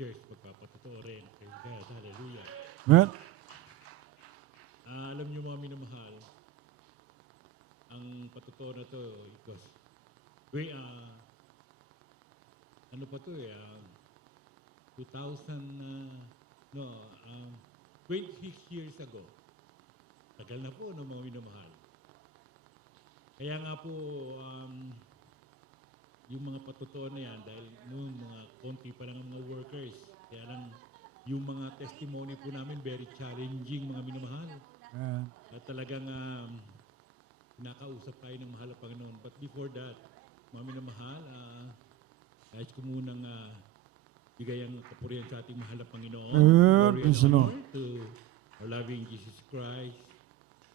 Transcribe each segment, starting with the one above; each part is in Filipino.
preachers, magpapatotoo rin. Praise God, hallelujah. Amen. Alam niyo mga minamahal, ang patotoo na to, it was, ano pa to 2000, no, 26 years ago. Tagal na po, no, mga minamahal. Kaya nga po, yung mga patotoo na yan, dahil noon mga konti pa lang ang mga workers, kaya lang yung mga testimony po namin very challenging mga minamahal. Amen. At talagang nakausap tayo ng mahal na Panginoon. But before that, mga minamahal, nais ko munang bigay ang kapurihan sa ating mahal na Panginoon. Glory and praise the Lord. honor to our loving Jesus Christ.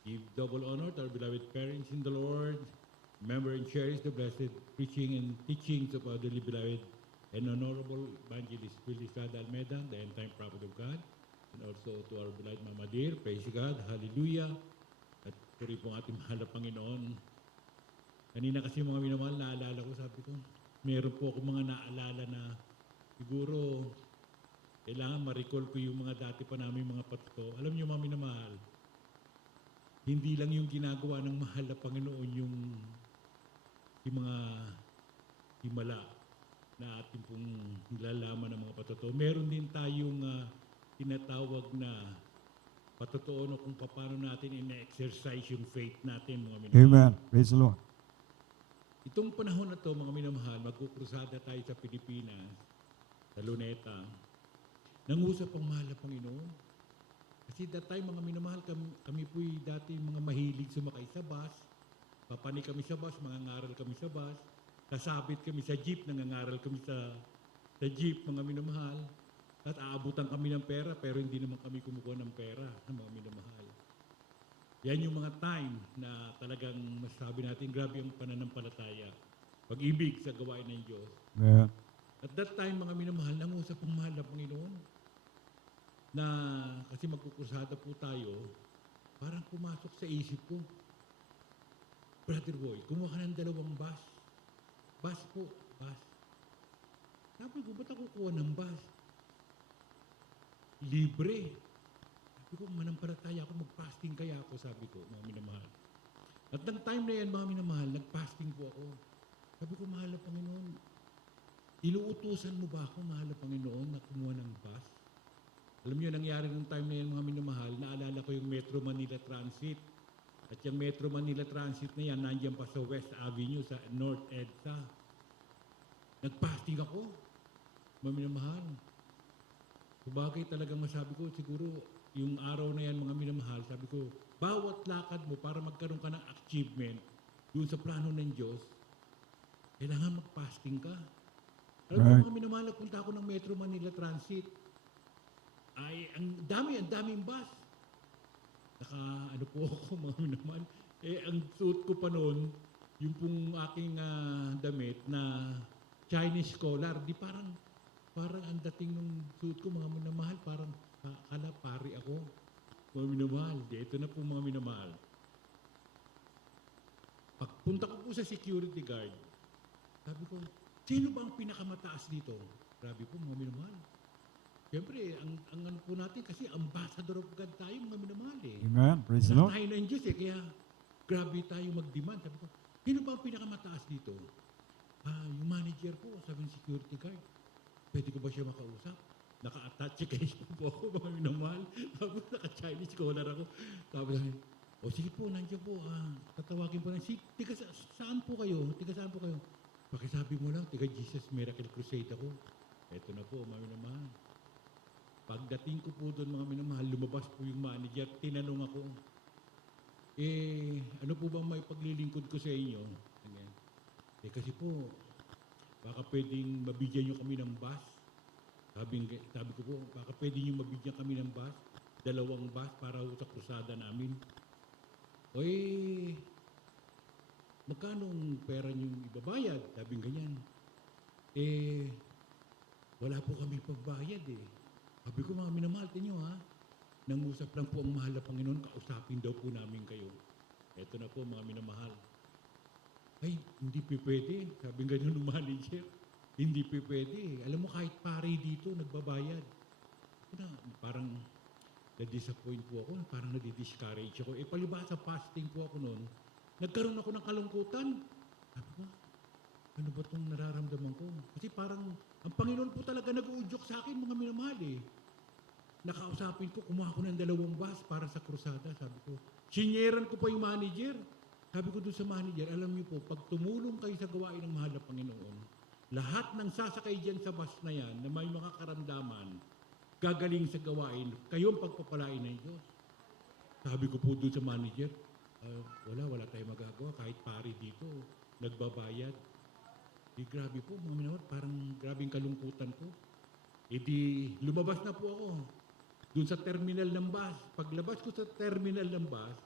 Give double honor to our beloved parents in the Lord. Remember and cherish the blessed preaching and teachings of our dearly beloved and honorable evangelist Willie Estrada Almeda, the end-time prophet of God. And also to our beloved Mama Dear, praise God, hallelujah. At puri po ang ating mahal na Panginoon. Kanina kasi mga minamahal, naalala ko, sabi ko, meron po ako mga naalala na siguro kailangan ma-recall ko yung mga dati pa namin mga patko. Alam niyo mga minamahal, hindi lang yung ginagawa ng mahal na Panginoon yung mga himala na ating pong nilalaman ng mga patotoo. Meron din tayong tinatawag na patotoo na kung paano natin ina-exercise yung faith natin, mga minamahal. Amen. Praise the Lord. Itong panahon na to, mga minamahal, magkukrusada tayo sa Pilipinas, sa Luneta. Nangusap ang mahal na Panginoon. Kasi that time, mga minamahal, kami po'y dati mga mahilig sumakay sa bus. Papani kami sa bus, mangangaral kami sa bus. Kasabit kami sa jeep, nangangaral kami sa jeep, mga minamahal. At aabutan kami ng pera, pero hindi naman kami kumukuha ng pera, mga minamahal. Yan yung mga time na talagang masasabi natin, grabe ang pananampalataya. Pag-ibig sa gawain ng Diyos. Amen. At that time, mga minamahal, nangusap ang mahal na Panginoon na kasi magkukursada po tayo, parang pumasok sa isip ko, Brother Boy, kumuha ka ng 2 bus. Bus po, bus. Sabi ko, ba't ako kuha ng bus? Libre. Sabi ko, manampalataya ako, mag-fasting kaya ako, sabi ko, mga minamahal. At ng time na yan, mga minamahal, nag-fasting po ako. Sabi ko, mahal na Panginoon, inuutusan mo ba ako, mahal na Panginoon, na kumuha ng bus? Alam niyo, nangyari nung time na yan, mga minamahal, naalala ko yung Metro Manila Transit. At yung Metro Manila Transit na yan, nandiyan pa sa West Avenue, sa North EDSA. Nag-fasting ako, mga minamahal. Sabagay talagang masabi ko, siguro, yung araw na yan, mga minamahal, sabi ko, bawat lakad mo para magkaroon ka ng achievement doon sa plano ng Diyos, kailangan mag-fasting ka. Alam mo, mga minamahal, nagpunta ako ng Metro Manila Transit. Ay, ang daming bus. Ano po ako, mga minamahal. Ang suit ko pa noon, yung pong aking damit na Chinese scholar, di parang ang dating nung suit ko, mga minamahal, parang akala pari ako. Mga minamahal, ito na po mga minamahal. Pagpunta ko po sa security guard, sabi ko, sino ba ang pinakamataas dito? Grabe po mga minamahal. Siyempre, ang ano po natin, kasi ambassador of God tayo, mga minamahal eh. Amen. Praise the Lord. Tayo ng Diyos eh, kaya grabe tayo mag-demand. Sabi ko, sino ba ang pinakamataas dito? Yung manager po, sabi ng security guard. Pwede ko ba siya makausap? Naka-attach case po ako, mga minamahal. Tapos naka-Chinese scholar ako. Tapos sabi, sige po, nandiyan po. Tatawagin po na, saan po kayo? Saan po kayo? Pakisabi mo lang, Jesus Miracle Crusade ako. Eto na po, mga minamahal. Pagdating ko po doon, mga minamahal, lumabas po yung manager, tinanong ako, ano po bang may paglilingkod ko sa inyo? Ganyan. Kasi po, baka pwedeng mabigyan nyo kami ng bus. Sabi ko po, baka pwedeng nyo mabigyan kami ng bus, 2 bus para sa krusada namin. Magkano pera nyo ibabayad? Sabi ganyan. Wala po kami pagbayad eh. Sabi ko, mga minamahal nyo nangusap lang po ang mahal na Panginoon, kausapin daw po namin kayo. Eto na po mga minamahal. Ay, hindi pwede. Sabi ganyan ng manager. Hindi pwede. Alam mo, kahit pare dito, nagbabayad. Na, parang na-disappoint po ako, parang nadi-discourage ako. Palibasa fasting po ako noon, nagkaroon ako ng kalungkutan. Sabi ko, ano ba itong nararamdaman ko? Kasi parang, ang Panginoon po talaga nag-uudyok sa akin, mga minamahal eh. Nakausapin ko, kumuha ko ng 2 bus para sa krusada. Sabi ko, sinyeran ko pa yung manager. Sabi ko doon sa manager, alam niyo po, pag tumulong kayo sa gawain ng mahal na Panginoon, lahat ng sasakay dyan sa bus na yan, na may mga karamdaman, gagaling sa gawain, kayong pagpapalain ng Diyos. Sabi ko po doon sa manager, wala tayong magagawa, kahit pari dito, nagbabayad. Grabe po, mga minawat, parang grabing kalungkutan ko. Lumabas na po ako doon sa terminal ng bus. Paglabas ko sa terminal ng bus,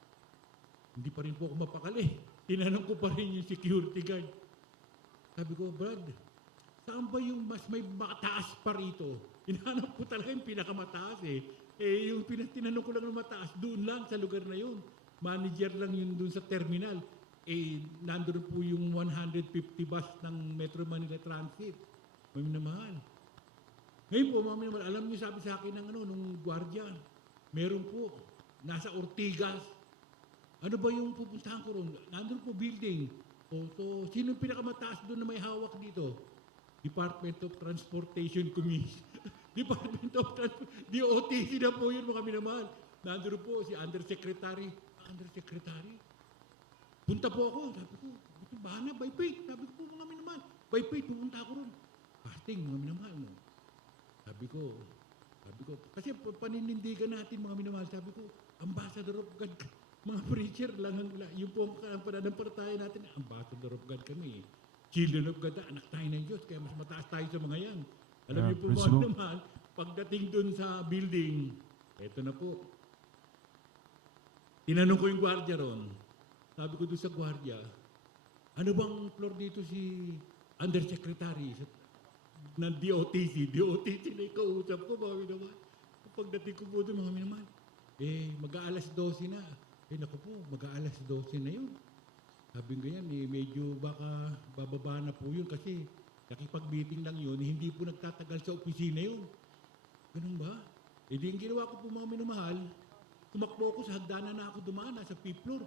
hindi pa rin po ako mapakali. Tinanong ko pa rin yung security guard. Sabi ko, Brad, saan ba yung mas may mataas pa rito? Hinahanap ko talaga yung pinakamataas eh. Yung tinanong ko lang ng mataas, doon lang sa lugar na yun. Manager lang yun doon sa terminal. Nandun po yung 150 bus ng Metro Manila Transit. May minamahal. Ngayon po, mga minamahal, alam niyo sabi sa akin nung gwardiya, meron po, nasa Ortigas. Ano ba yung pupuntahan ko ron? Nandun po building. So, sino yung pinakamataas doon na may hawak dito? Department of Transportation Commission. Department of DOTC na po yun, mga minamahal. Nandun po si Undersecretary. Undersecretary? Punta po ako. Sabi ko, bahala, by faith. Sabi ko po, mga minamahal. By faith, pupunta ako ron. Fasting, mga minamahal. No? Sabi ko, kasi paninindigan natin, mga minamahal. Sabi ko, Ambassador of God, mga preacher, yung po ang pananampalataya natin, Ambassador of God kami. Children of God, anak tayo ng Diyos, kaya mas mataas tayo sa mga yan. Alam niyo po mga naman, pagdating dun sa building, eto na po. Tinanong ko yung gwardiya ron. Sabi ko dun sa gwardiya, ano bang floor dito si Undersecretary ng DOTC? DOTC na ikausap ko, mga minaman. Pagdating ko po doon, mga minaman, mag-aalas 12 na. Naku po, mag-aalas 12 na yun. Sabi ko yan, medyo baka bababa na po yun kasi nakipag-meeting lang yun, hindi po nagtatagal sa opisina yun. Ganun ba? Di yung ginawa ko po, mga minamahal, tumakbo ako sa hagdanan na ako dumaan, nasa 5th floor.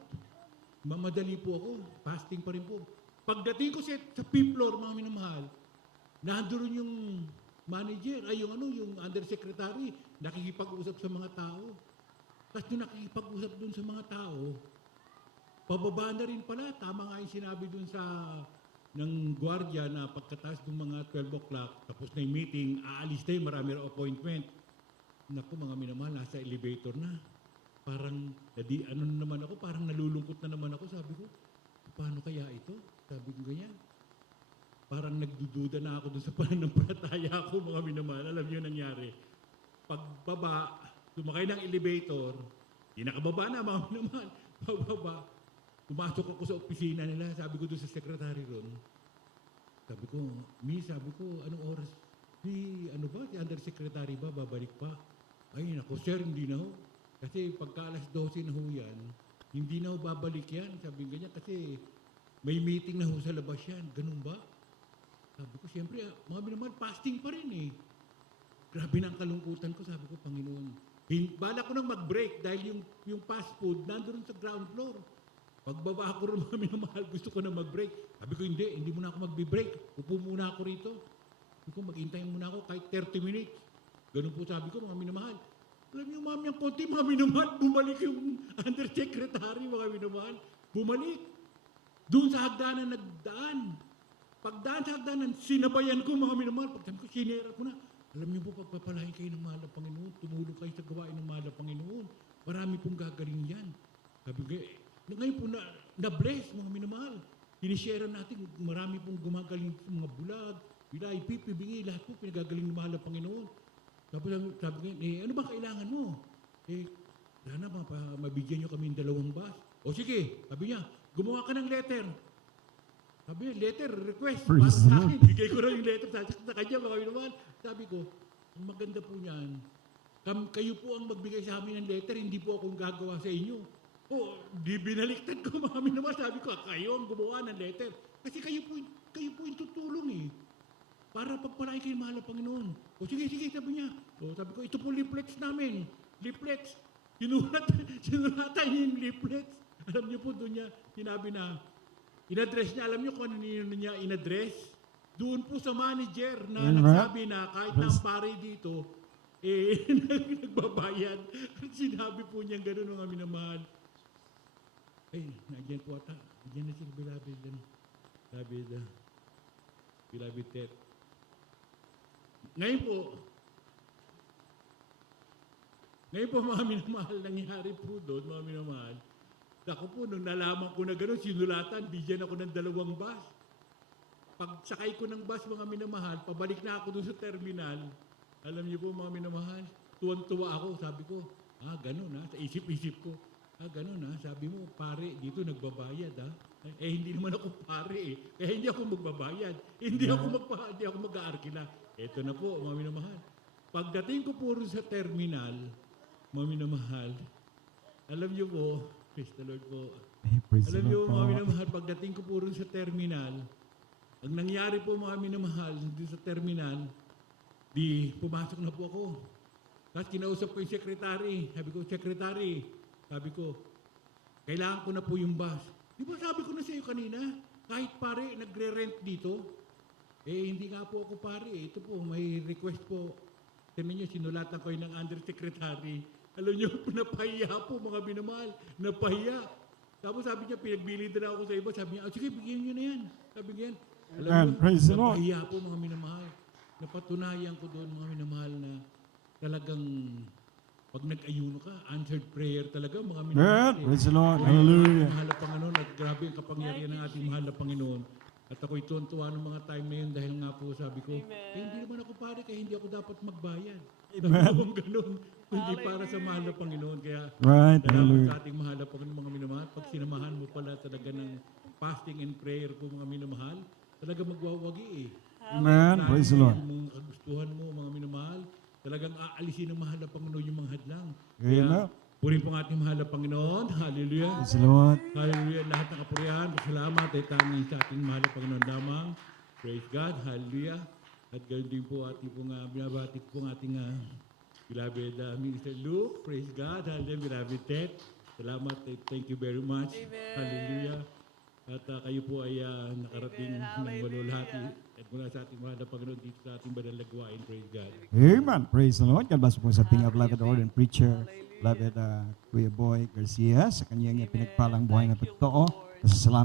Mamadali po ako, fasting pa rin po. Pagdating ko sa 5th floor, mga minamahal, nandoon yung manager, yung undersecretary, nakikipag-usap sa mga tao. Tapos nung nakikipag-usap dun sa mga tao, pababa na rin pala. Tama nga yung sinabi dun ng gwardiya na pagkataas ng mga 12 o'clock, tapos na yung meeting, aalis na yung marami na appointment. Naku, mga minamahal, nasa elevator na. Parang, parang nalulungkot na naman ako. Sabi ko, paano kaya ito? Sabi ko ganyan. Parang nagdududa na ako dun sa pananampalataya ko, mga minamahal. Alam niyo nangyari. Pagbaba, sumakay ng elevator, di nakababa na, mga minamahal. Pagbaba, pumasok ako sa opisina nila. Sabi ko doon sa secretary ron, sabi ko, anong oras? Si undersecretary ba, babalik pa? Ay, naku, sir, hindi na ho. Kasi pagka alas 12 na ho yan, hindi na ho babalik yan. Sabi ganyan, kasi may meeting na ho sa labas yan. Ganun ba? Sabi ko, siyempre, mga minamahal, fasting pa rin eh. Grabe na ang kalungkutan ko. Sabi ko, Panginoon, bala ko nang mag-break dahil yung fast food nandun sa ground floor. Pagbaba ko rin, mga minamahal, gusto ko na mag-break. Sabi ko, hindi muna ako mag-break. Upo muna ako rito. Sabi ko, maghintay muna ako kahit 30 minutes. Ganun po sabi ko, mga minamahal. Alam niyo, ma'am, yung konti, mga minamahal, bumalik yung undersecretary, mga minamahal. Bumalik. Doon sa hagdanan nagdaan. Pagdaan sa hagdanan, sinabayan ko, mga minamahal. Pagdaan ko, sinera ko na. Alam niyo po, pagpapalain kayo ng mahal na Panginoon, tumulong kayo sa gawain ng mahal na Panginoon. Marami pong gagaling yan. Sabi ko, ngayon po na-bless, mga minamahal. Sinishare natin, marami pong gumagaling sa mga bulag, VIP, PBA, lahat po pinagagaling ng mahal na Panginoon. Tapos sabi ko, ano ba kailangan mo? Sana mabigyan nyo kami ng 2 bus. O sige, sabi niya, gumawa ka ng letter. Sabi niya, letter, request. Para sa akin, bigay ko na yung letter sa kanya, mga minamahal. Sabi ko, ang maganda po niyan, kayo po ang magbigay sa amin ng letter, hindi po akong gagawa sa inyo. Di binaliktad ko, mga minamahal. Sabi ko, kayo ang gumawa ng letter. Kasi kayo po yung tutulong eh. para pagpalaki kayo mahal ng Panginoon. O sige, sabi niya. O sabi ko, ito po leaflets namin. Leaflets. Sinulatan niya yung leaflets. Alam niyo po, doon niya sinabi na, in-address niya, alam niyo kung ano niya in-address? Doon po sa manager na Amen. nagsabi na kahit na ang pare dito, nagbabayad. Sinabi po niya gano'n mga minamahal. Nandiyan po ata. Nandiyan na sila Beloved. Beloved Tet. Ngayon po mga minamahal, nangyari po doon, mga minamahal. Ako po, nung nalaman ko na gano'n, sinulatan, bigyan ako ng 2 bus. Pag sakay ko ng bus, mga minamahal, pabalik na ako doon sa terminal. Alam niyo po, mga minamahal, tuwan-tuwa ako. Sabi ko, gano'n ha, sa isip-isip ko. Gano'n ha, sabi mo, pare, dito nagbabayad ha. Hindi naman ako pare kaya hindi ako magbabayad. Hindi ako mag-aarkila. Ito na po, mga minamahal. Pagdating ko po sa terminal, mga minamahal, alam niyo po, praise the Lord po. Praise Alam the niyo, Lord mga po. minamahal, pagdating ko po sa terminal, ang nangyari po, mga minamahal, doon sa terminal, di pumasok na po ako. Tapos kinausap ko yung secretary. Sabi ko, secretary, sabi ko, kailangan ko na po yung bus. Di ba sabi ko na sa iyo kanina, kahit pare, nagre-rent dito, hindi nga po ako pare. Ito po, may request po. Tignan niyo, sinulatan ko yung ng undersecretary. Alam niyo, napahiya po mga binamahal. Napahiya. Tapos sabi niya, pinagbili na ako sa iba. Sabi niya, sige, bigyan niyo na yan. Sabi niya, alam niyo, Praise the Lord. napahiya po mga minamahal. Napatunayan ko doon mga minamahal na talagang pag nag-ayuno ka, answered prayer talaga mga minamahal. Praise the Lord. Kaya Hallelujah. mahal na Panginoon at grabe ang kapangyarihan ng ating mahal na Panginoon. At ako'y tuwan-tuwa ng mga time na yun dahil nga po sabi ko, hindi naman ako pare kaya hindi ako dapat magbayad. Sabi ko ganun, hindi para sa mahal na Panginoon. Kaya Right. salamat sa Hallelujah. ating mahal na Panginoon mga minamahal. Pag sinamahan mo pala talaga ng fasting and prayer po mga minamahal, talaga magwawagi Amen. Praise the Lord. Yung mga kagustuhan mo mga minamahal, talagang aalisin ng mahal na Panginoon yung mga hadlang. Amen. Puri po ang ating mahal na Panginoon. Hallelujah. Praise the Lord. Hallelujah. Lahat ng kapurihan, salamat ay tanging sa ating mahal na Panginoon lamang. Praise God. Hallelujah. At ganoon din po ating pong binabati po ang ating beloved Minister Luke. Praise God. Hallelujah. Beloved Ted. Salamat. Thank you very much. Amen. Hallelujah. At kayo po ay nakarating ng malulhati at mula sa ating mahal na Panginoon dito sa ating banal na gawain. Praise God. Amen. Praise the Lord. God bless po sa ating beloved Lord and preacher, beloved Kuya Boy Garcia, sa kanyang pinagpalang buhay na totoo. Salamat.